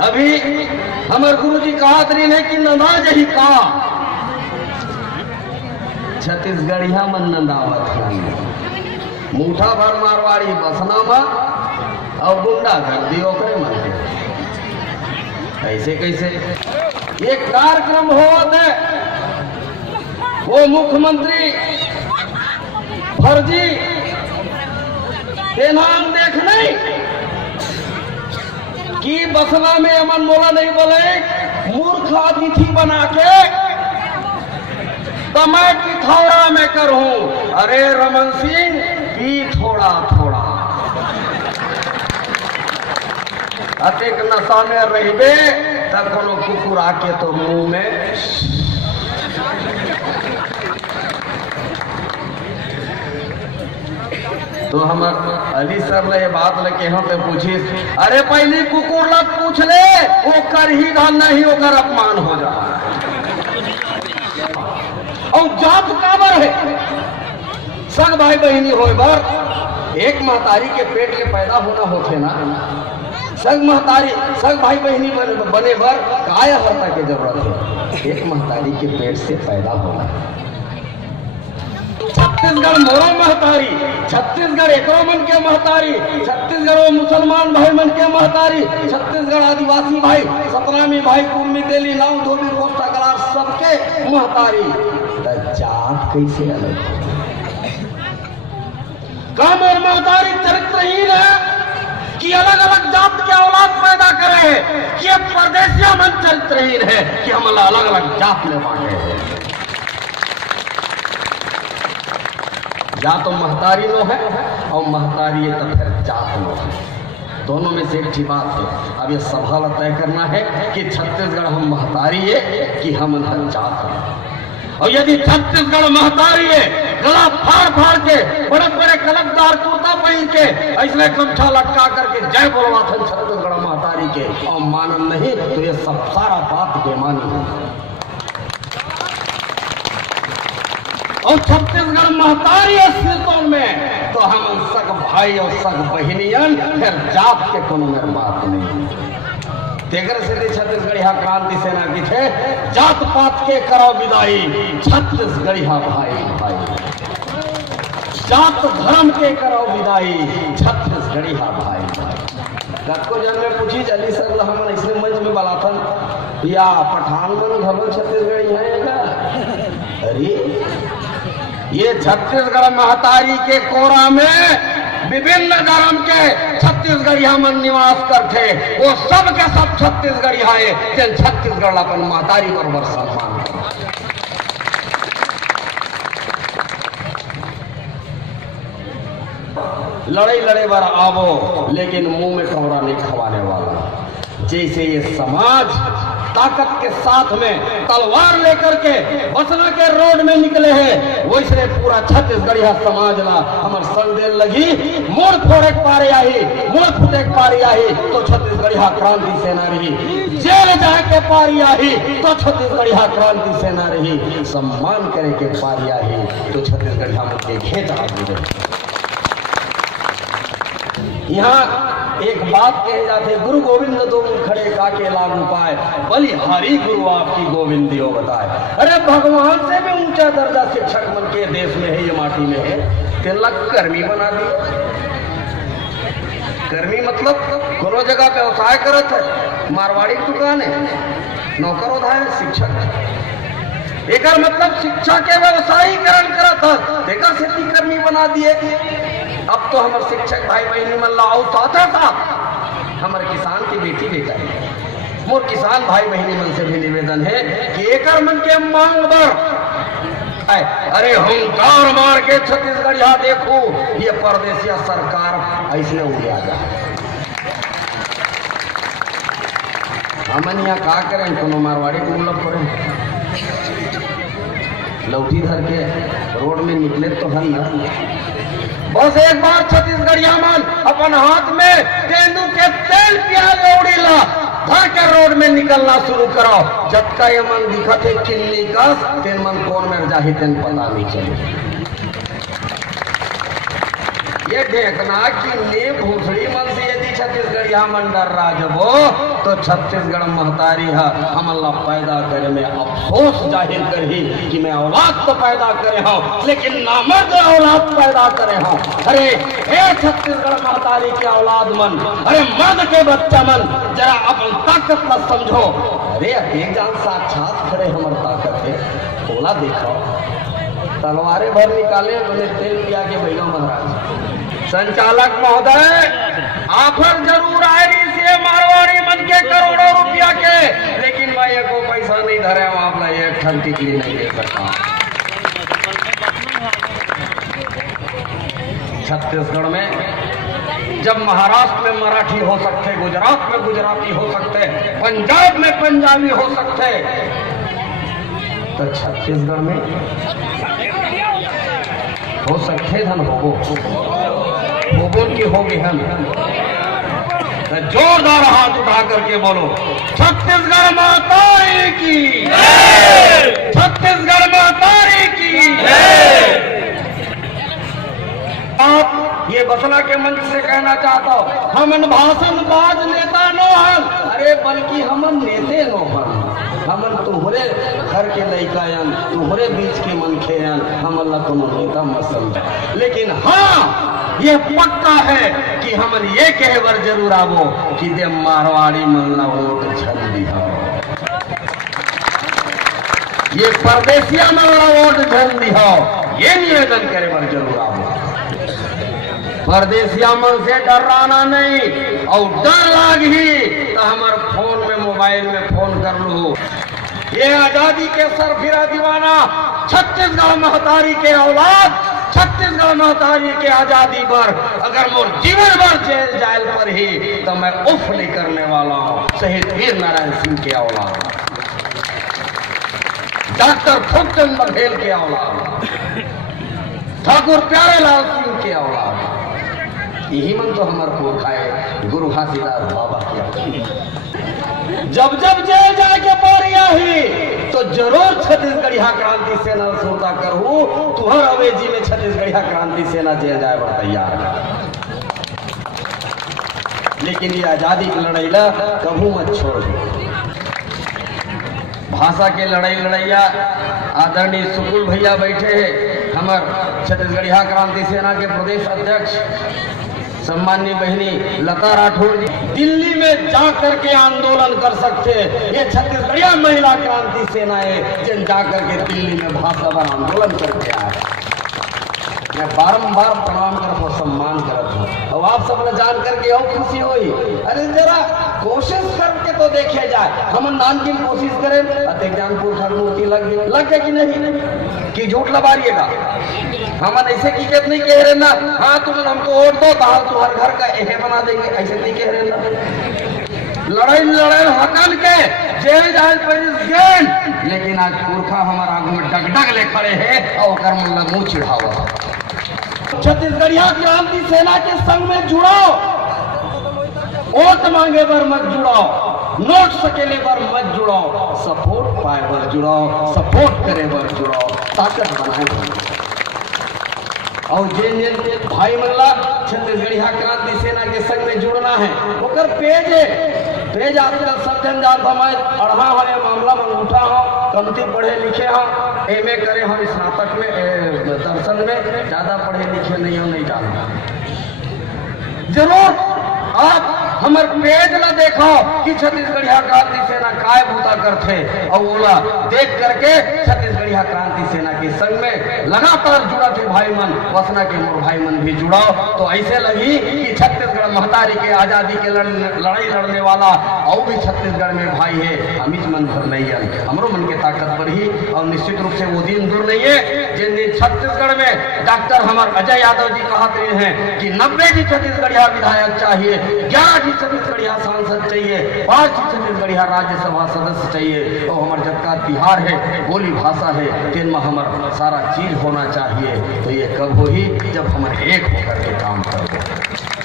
अभी हमारे गुरुजी कहा तरी ने कि नंदा जही का छत्तीसगढ़िया मन नंदावत मुठा भर मारवाड़ी बसना में और गुंडा कर दियो करे मन ऐसे कैसे एक कार्यक्रम हो वो मुख्यमंत्री फर्जी के नाम देख नहीं कि बसना में अमन मोला नहीं बोले मूर्ख अतिथि बना के तो मैं पिथौरा में करूं। अरे रमन सिंह पी थोड़ा थोड़ा अतिक नशा में रहिबे तब कोनो कुकुर आके तो मुंह में तो हम अली सर ने ये बात लेके हम पे पूछी अरे पहली कुकुर लग पूछ ले वो कर ही धन नहीं होकर अपमान हो जा और जात काबर है संग भाई बहनी हो बर एक महतारी के पेट के पैदा होना होते ना संग महतारी संग भाई बहनी बने बर काया हरता के जरूरत है एक महतारी के पेट से पैदा होना। छत्तीसगढ़ मोरो महतारी छत्तीसगढ़ एकरो मन के महतारी छत्तीसगढ़ वो मुसलमान भाई मन के महतारी छत्तीसगढ़ आदिवासी भाई सतनामी भाई कुर्मी तेली नाव धोबी कोस्टा कलार सबके महतारी जात कैसे अलग काम और महतारी चरित्रहीन है कि अलग अलग जात के औलाद पैदा करे है कि अब परदेशिया मन चरित्रहीन है कि हम अलग अलग जात में बांटे हैं। या तो महतारी लो है और महतारी है तो फिर जात लो है दोनों में से एक ही बात है। अब ये सवाल तय करना है कि छत्तीसगढ़ हम महतारी है कि हम अंदर जात है। और यदि छत्तीसगढ़ महतारी है गला फाड़ फाड़ के बड़े बड़े कलकदार कुर्ता पहन के ऐसे गमछा लटका करके जय बोलवा था छत्तीसगढ़ महतारी के और मानन नहीं तो ये सब सारा बात बेमानी है। और छत्तीसगढ़ महतारी सिरतोन में तो हम सग भाई और सग बहनियन फिर जात के कोनो में बात नहीं तेगर से छत्तीसगढ़िया क्रांति सेना की थे जात पात के करो विदाई छत्तीसगढ़िया भाई भाई जात धर्म के करो विदाई छत्तीसगढ़िया भाई भाई को जन में पूछी अली सर हम इसने मंच में बलाथन या पठान बन घरो छत्तीसगढ़ी है क्या। अरे ये छत्तीसगढ़ महतारी के कोरा में विभिन्न धर्म के छत्तीसगढ़िया मन निवास करते वो सब के सब छत्तीसगढ़िया है जिन छत्तीसगढ़ अपन महतारी बरबर सम्मान लड़ाई लड़े बार आवो लेकिन मुंह में कमरा नहीं खवाने वाला। जैसे ये समाज ताकत के साथ में तलवार लेकर के बसना के रोड में निकले हैं वैसे पूरा छत्तीसगढ़िया समाज ला हमार संदेल लगी मोड़ फोड़े पारे आई मोड़ फुटे पारी आई तो छत्तीसगढ़िया क्रांति सेना रही जेल जाए के पारी आई तो छत्तीसगढ़िया क्रांति सेना रही सम्मान करे के पारी आई तो छत्तीसगढ़िया मुझे घेत आदमी रही। यहाँ एक बात कहे जाते गुरु गोविंद दो खड़े काके लागू पाए बलिहारी गुरु आपकी गोविंद दियो बताए। अरे भगवान से भी ऊंचा दर्जा शिक्षक मन के देश में है ये माटी में है तिलक कर्मी बना दी। कर्मी मतलब कोनो जगह व्यवसाय करत है मारवाड़ी की दुकान है नौकर उधार है शिक्षक एक मतलब शिक्षा के व्यवसायीकरण करत है देखा से कर्मी बना दिए। अब तो हमारे शिक्षक भाई बहनी मन लाओ साथ हमारे किसान की बेटी बेटा है मोर किसान भाई बहनी मन से भी निवेदन है कि एक मन के मांग बर अरे हुंकार मार के छत्तीसगढ़ यहाँ देखो ये परदेशिया सरकार ऐसे उड़े आ जाए। हमन यहाँ का करें कोनो मारवाड़ी गुमलब करें लौटी धर के रोड में निकले तो हल ना बस एक बार छत्तीसगढ़िया मन अपन हाथ में तेंदू के तेल प्याज उड़ीला धर के रोड में निकलना शुरू करो जब का ये मन दिखत है किन्नी का तेन मन कौन में जाही तेन पता नहीं चले। ये देखना कि ने भूसड़ी मन से यदि छत्तीसगढ़िया मन डर राजबो तो छत्तीसगढ़ महतारी है हमला पैदा करे में अफसोस जाहिर करही कि मैं औलाद तो पैदा करे हूँ लेकिन नामर्द औलाद पैदा करे हूँ। अरे हे छत्तीसगढ़ महतारी के औलाद मन, अरे मर्द के बच्चा मन, जरा अपन ताकत न समझो। अरे एक जान साक्षात खड़े हमार ताकत है, बोला देखो तलवारे भर निकाले बोले तेल पिया के बैठो महाराज। संचालक महोदय ऑफर जरूर आई से मारवाड़ी मन के करोड़ों रुपया के, लेकिन मैं एको पैसा नहीं धरे हूँ, आप एक ठन टिकली नहीं दे सकता। छत्तीसगढ़ में जब महाराष्ट्र में मराठी हो सकते, गुजरात में गुजराती हो सकते, पंजाब में पंजाबी हो सकते, तो छत्तीसगढ़ में हो सकते धन की होगी हम। तो जोरदार हाथ उठा करके बोलो छत्तीसगढ़ महतारी की, छत्तीसगढ़ महतारी की। आप ये बसला के मंच से कहना चाहता हूँ हमन भाषण बाज नेता नो हन, अरे बल्कि हमन नेते नो हन, हमन तुम्हारे घर के लड़कायन, तुम्हारे बीच के मनखे हन, हमन ला तुम नेता मत समझ। लेकिन हाँ ये पक्का है कि हमन ये कहवर जरूर आवो कि दे मारवाड़ी मन ला वोट छन दिहा, ये परदेसिया मन ला वोट छन दिहा, ये निवेदन करे बर जरूर आवो। परदेसिया मन से डराना नहीं, और डर लाग ही तो हमारे फोन में मोबाइल में फोन कर लो। ये आजादी के सरफिरा दीवाना छत्तीसगढ़ महतारी के औलाद, छत्तीसगढ़ महतारी के आजादी पर अगर मोर जीवन भर जेल जायल पर ही तो मैं उफ नहीं करने वाला हूँ। शहीद वीर नारायण सिंह के औलाद, डॉक्टर फूलचंद बघेल के औलाद, ठाकुर प्यारेलाल सिंह के औलाद, यही मन तो हमारे पुरखा है गुरु घासीदास बाबा के। जब जब जेल जाके पौड़िया ही तो जरूर छत्तीसगढ़िया क्रांति सेना सोता करूँ, तुहर अवेजी में छत्तीसगढ़िया क्रांति सेना जेल जाए पर तैयार है। लेकिन ये आजादी की लड़ाई ला कभू मत छोड़ दो। भाषा के लड़ाई लड़ैया आदरणीय सुकुल भैया बैठे हैं, हमार छत्तीसगढ़िया क्रांति सेना के प्रदेश अध्यक्ष सम्माननीय बहनी लता राठौर जी दिल्ली में जा करके आंदोलन कर सकते हैं। ये छत्तीसगढ़िया महिला क्रांति सेना है जिन जा करके दिल्ली में भाषा पर आंदोलन करके आए। मैं बारंबार प्रणाम करत हूँ, सम्मान करत हूँ, और आप सब जान करके और खुशी हुई। अरे जरा कोशिश करके तो देखे जाए, हम नानकीन कोशिश करें अत्यज्ञानपुर हर मूर्ति लग गए कि नहीं, कि झूठ लबारिएगा। हम ऐसे की कहते नहीं कह रहे ना, हाँ तुम हमको वोट दो तो तुम्हारे घर का एहे बना देंगे, ऐसे नहीं कह रहे ना। लड़ाई हकन के जेल जाए पर, लेकिन आज पुरखा हमारा आगू में डगडग ले खड़े हैं और कर मुल्ला मुंह चिढ़ावा। छत्तीसगढ़िया क्रांति सेना के संग में जुड़ो, वोट मांगे पर मत जुड़ो, नोट सकेले पर मत जुड़ो, सपोर्ट पाए पर जुड़ो, सपोर्ट करे पर जुड़ो, ताकत बनाए। और जिन जिन भाई मल्ला छत्तीसगढ़िया क्रांति सेना के संग में जुड़ना है ओकर पेज आजकल सब जन जात हमारे अढ़ा है मामला में उठा हो, कमती पढ़े लिखे हो, एमए करे हम स्नातक में दर्शन में, ज्यादा पढ़े लिखे नहीं हो, नहीं जानना। जरूर आप हमारे पेज ला देखो कि छत्तीसगढ़िया क्रांति सेना काय भूता करते, और ओला देख करके छत्तीसगढ़िया क्रांति सेना के संग में लगातार जुड़ा थे भाई मन, वसना के मोर भाई मन भी जुड़ाओ। तो ऐसे लगी कि छत्तीसगढ़ महतारी के आजादी के लड़ाई लड़ने वाला और भी छत्तीसगढ़ में भाई है, अमित मन भर नहीं है, हमरो मन के ताकत बढ़ी। और निश्चित रूप से वो दिन दूर नहीं है जिन दिन छत्तीसगढ़ में डॉक्टर हमारे अजय यादव जी कहते हैं कि 90 जी छत्तीसगढ़िया विधायक चाहिए, 11 जी छत्तीसगढ़िया सांसद चाहिए, 5 जी छत्तीसगढ़िया राज्यसभा सदस्य चाहिए। और हमारे जबका बिहार है, बोली भाषा है, जिनमें हमारा सारा चीज होना चाहिए। तो ये कब हो ही जब हम एक होकर के काम करें।